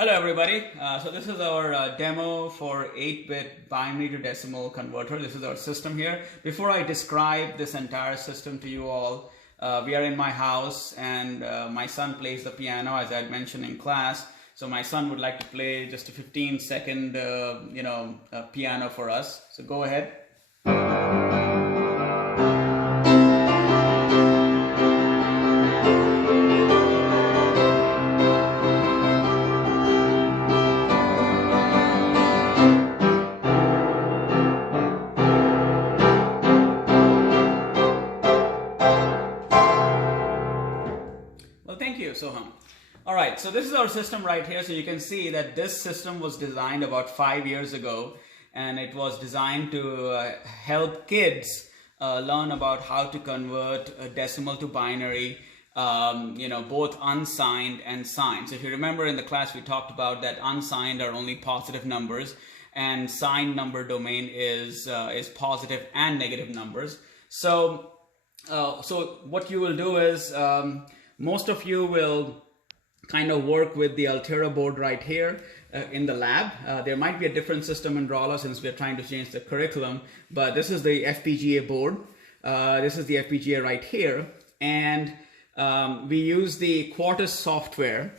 Hello everybody. So this is our demo for 8-bit binary to decimal converter. This is our system here. Before I describe this entire system to you all, we are in my house and my son plays the piano as I had mentioned in class. So my son would like to play just a 15-second piano for us. So go ahead. Well, thank you, Soham. All right, so this is our system right here. So you can see that this system was designed about 5 years ago, and it was designed to help kids learn about how to convert a decimal to binary, both unsigned and signed. So if you remember in the class, we talked about that unsigned are only positive numbers, and signed number domain is positive and negative numbers. So what you will do is most of you will kind of work with the Altera board right here in the lab. There might be a different system in Rolla since we're trying to change the curriculum, but this is the FPGA board. This is the FPGA right here, and we use the Quartus software,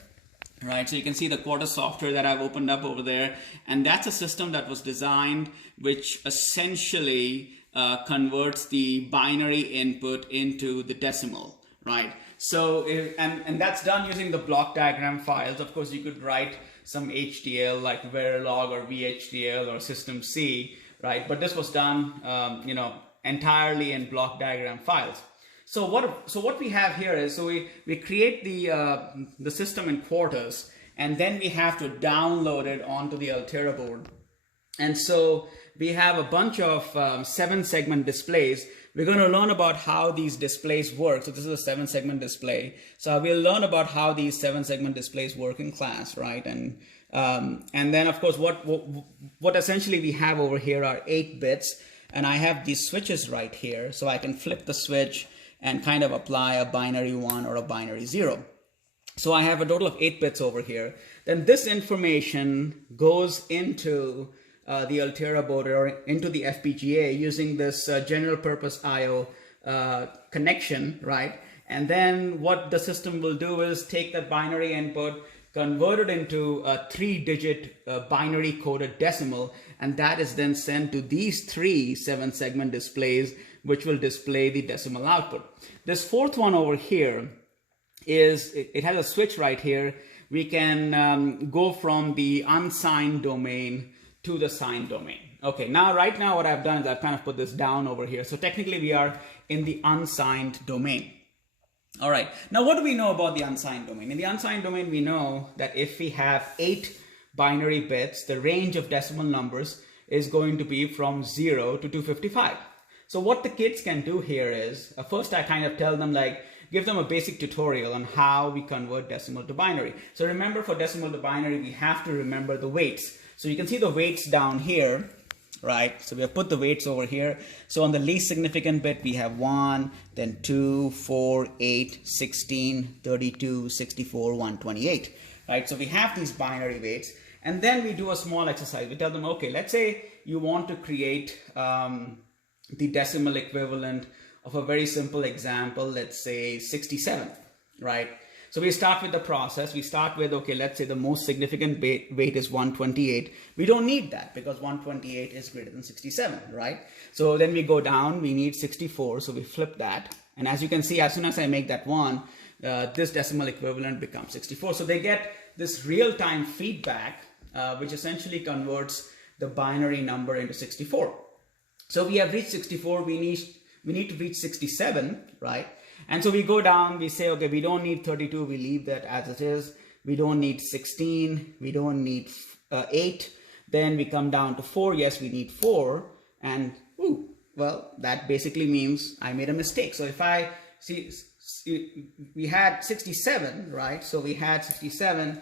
right? So you can see the Quartus software that I've opened up over there, and that's a system that was designed which essentially converts the binary input into the decimal, right? So, and that's done using the block diagram files. Of course, you could write some HDL like Verilog or VHDL or System C, right? But this was done, entirely in block diagram files. So what we have here is, so we create the system in Quartus, and then we have to download it onto the Altera board. And so we have a bunch of 7-segment displays. We're going to learn about how these displays work. So this is a 7-segment display. So we'll learn about how these 7-segment displays work in class, right? And then of course what essentially we have over here are 8 bits, and I have these switches right here, so I can flip the switch and kind of apply a binary 1 or a binary 0. So I have a total of 8 bits over here. Then this information goes into the Altera board or into the FPGA using this general purpose IO connection, right? And then what the system will do is take that binary input, convert it into a 3-digit binary coded decimal, and that is then sent to these 3 7-segment displays, which will display the decimal output. This 4th one over here it has a switch right here. We can go from the unsigned domain to the signed domain. Okay, right now what I've done is I've kind of put this down over here. So technically we are in the unsigned domain. All right, now what do we know about the unsigned domain? In the unsigned domain, we know that if we have 8 binary bits, the range of decimal numbers is going to be from 0 to 255. So what the kids can do here is, first I kind of tell them, like, give them a basic tutorial on how we convert decimal to binary. So remember, for decimal to binary, we have to remember the weights. So you can see the weights down here, right? So we have put the weights over here. So on the least significant bit, we have 1, then 2, 4, 8, 16, 32, 64, 128, right? So we have these binary weights. And then we do a small exercise. We tell them, okay, let's say you want to create the decimal equivalent of a very simple example, let's say 67, right? So we start with the process. We start with, okay, let's say the most significant weight is 128. We don't need that because 128 is greater than 67, right? So then we go down, we need 64. So we flip that. And as you can see, as soon as I make that 1, this decimal equivalent becomes 64. So they get this real-time feedback, which essentially converts the binary number into 64. So we have reached 64. We need to reach 67, right? And so we go down, we say, okay, we don't need 32, we leave that as it is. We don't need 16, we don't need 8. Then we come down to 4, yes, we need 4. And, well, that basically means I made a mistake. So if I see, we had 67, right? So we had 67,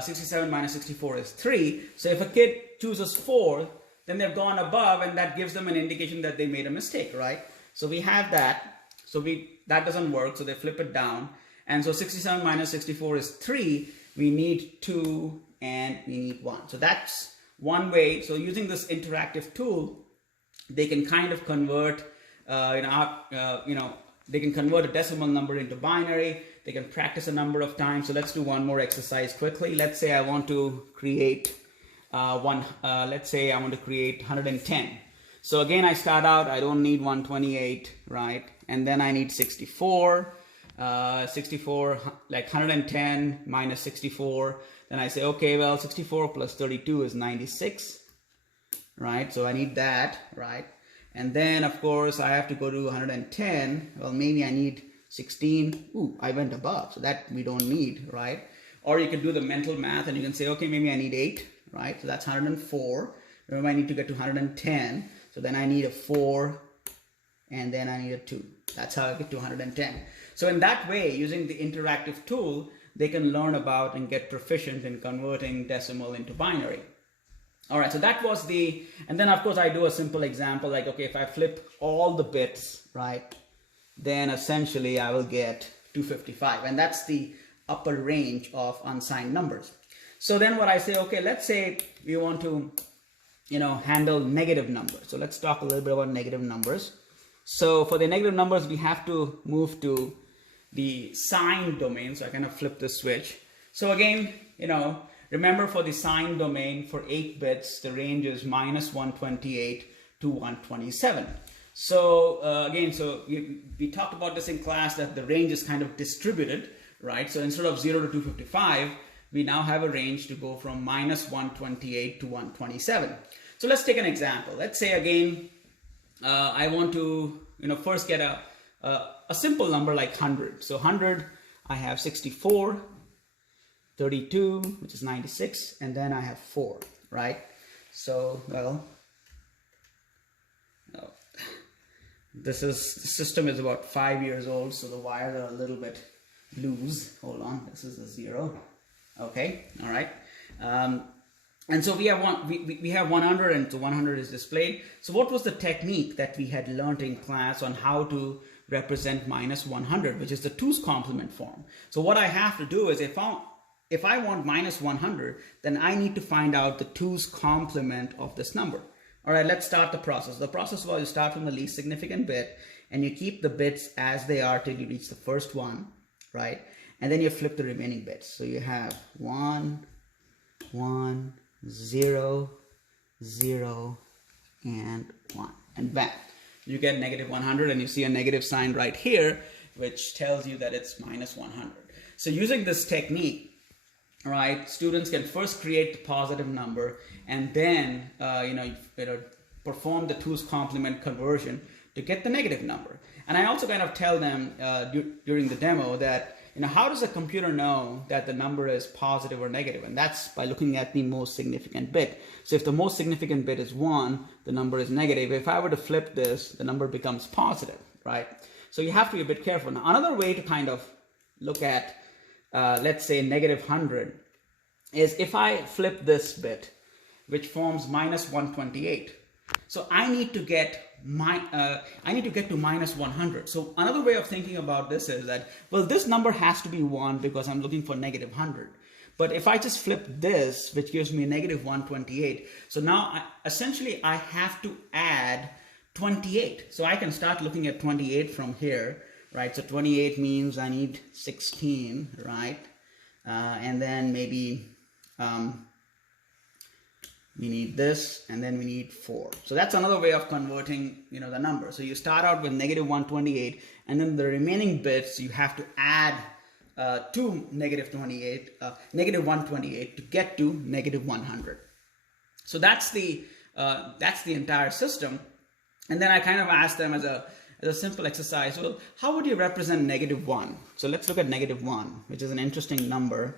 67 minus 64 is 3. So if a kid chooses 4, then they've gone above, and that gives them an indication that they made a mistake, right? So we have that. So that doesn't work, so they flip it down. And so 67 minus 64 is 3. We need 2 and we need 1. So that's one way. So using this interactive tool, they can kind of convert, they can convert a decimal number into binary. They can practice a number of times. So let's do one more exercise quickly. Let's say I want to create let's say I want to create 110. So again, I start out, I don't need 128, right? And then I need 64. 64, like 110 minus 64. Then I say, okay, well, 64 plus 32 is 96, right? So I need that, right? And then, of course, I have to go to 110. Well, maybe I need 16. Ooh, I went above, so that we don't need, right? Or you can do the mental math and you can say, okay, maybe I need 8, right? So that's 104. Remember, I need to get to 110. So then I need a 4, and then I need a 2. That's how I get to 110. So in that way, using the interactive tool, they can learn about and get proficient in converting decimal into binary. All right, so that was the, and then of course I do a simple example like, okay, if I flip all the bits, right, then essentially I will get 255, and that's the upper range of unsigned numbers. So then what I say, okay, let's say we want to, handle negative numbers. So let's talk a little bit about negative numbers. So for the negative numbers, we have to move to the sign domain. So I kind of flip the switch. So again, remember for the sign domain for 8 bits, the range is minus 128 to 127. So again, we talked about this in class that the range is kind of distributed, right? So instead of 0 to 255, we now have a range to go from minus 128 to 127. So let's take an example. Let's say again, I want to, first get a simple number like 100. So 100, I have 64, 32, which is 96, and then I have 4, right? So, well, no. The system is about 5 years old, so the wires are a little bit loose. Hold on, this is a 0. Okay, all right. And so we have 100, and so 100 is displayed. So what was the technique that we had learned in class on how to represent minus 100, which is the 2's complement form? So what I have to do is if I want minus 100, then I need to find out the 2's complement of this number. All right, let's start the process. The process was you start from the least significant bit, and you keep the bits as they are till you reach the first one, right? And then you flip the remaining bits. So you have 1, 1, 0, 0, and 1. And bam, you get negative 100, and you see a negative sign right here, which tells you that it's minus 100. So using this technique, right, students can first create the positive number and then, perform the 2's complement conversion to get the negative number. And I also kind of tell them during the demo that, how does a computer know that the number is positive or negative? And that's by looking at the most significant bit. So if the most significant bit is 1, the number is negative. If I were to flip this, the number becomes positive, right? So you have to be a bit careful. Now, another way to kind of look at, let's say, negative 100 is if I flip this bit, which forms minus 128. So I need to get to minus 100. So another way of thinking about this is that, well, this number has to be 1 because I'm looking for negative 100. But if I just flip this, which gives me negative 128, so now essentially I have to add 28. So I can start looking at 28 from here, right? So 28 means I need 16, right? And then maybe we need this, and then we need 4. So that's another way of converting, the number. So you start out with negative 128, and then the remaining bits you have to add to negative 128 to get to negative 100. So that's the entire system. And then I kind of asked them as a simple exercise, well, how would you represent negative 1? So let's look at negative 1, which is an interesting number,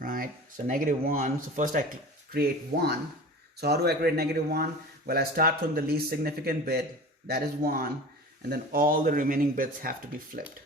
right? So negative 1, so first I create 1. So how do I create negative 1? Well, I start from the least significant bit, that is 1, and then all the remaining bits have to be flipped.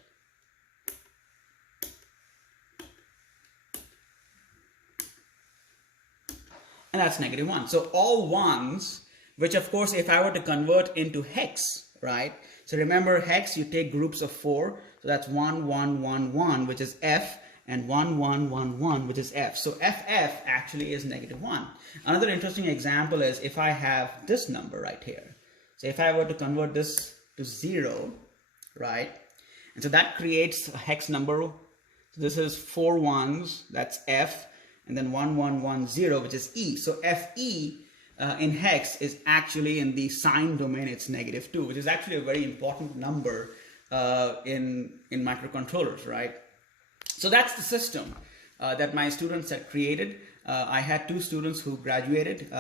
And that's negative 1. So all 1s, which of course if I were to convert into hex, right? So remember hex, you take groups of 4, so that's 1, 1, 1, 1, which is F, and 1, 1, 1, 1, which is F. So FF actually is -1. Another interesting example is if I have this number right here. So if I were to convert this to 0, right? And so that creates a hex number. So this is 4 ones, that's F, and then 1, 1, 1, 0, which is E. So FE in hex is actually in the sign domain, it's -2, which is actually a very important number in microcontrollers, right? So that's the system that my students had created. I had 2 students who graduated,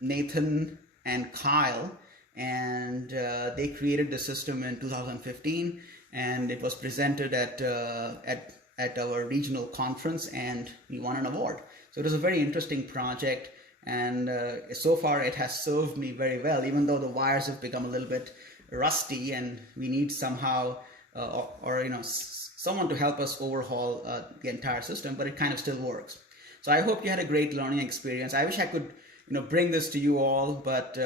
Nathan and Kiel, and they created the system in 2015, and it was presented at our regional conference, and we won an award. So it was a very interesting project, and so far it has served me very well, even though the wires have become a little bit rusty, and we need somehow or someone to help us overhaul the entire system, but it kind of still works. So I hope you had a great learning experience. I wish I could bring this to you all, but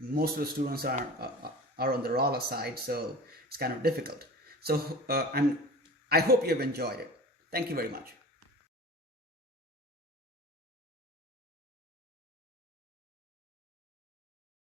most of the students are on the Rava side, so it's kind of difficult. So I hope you have enjoyed it. Thank you very much.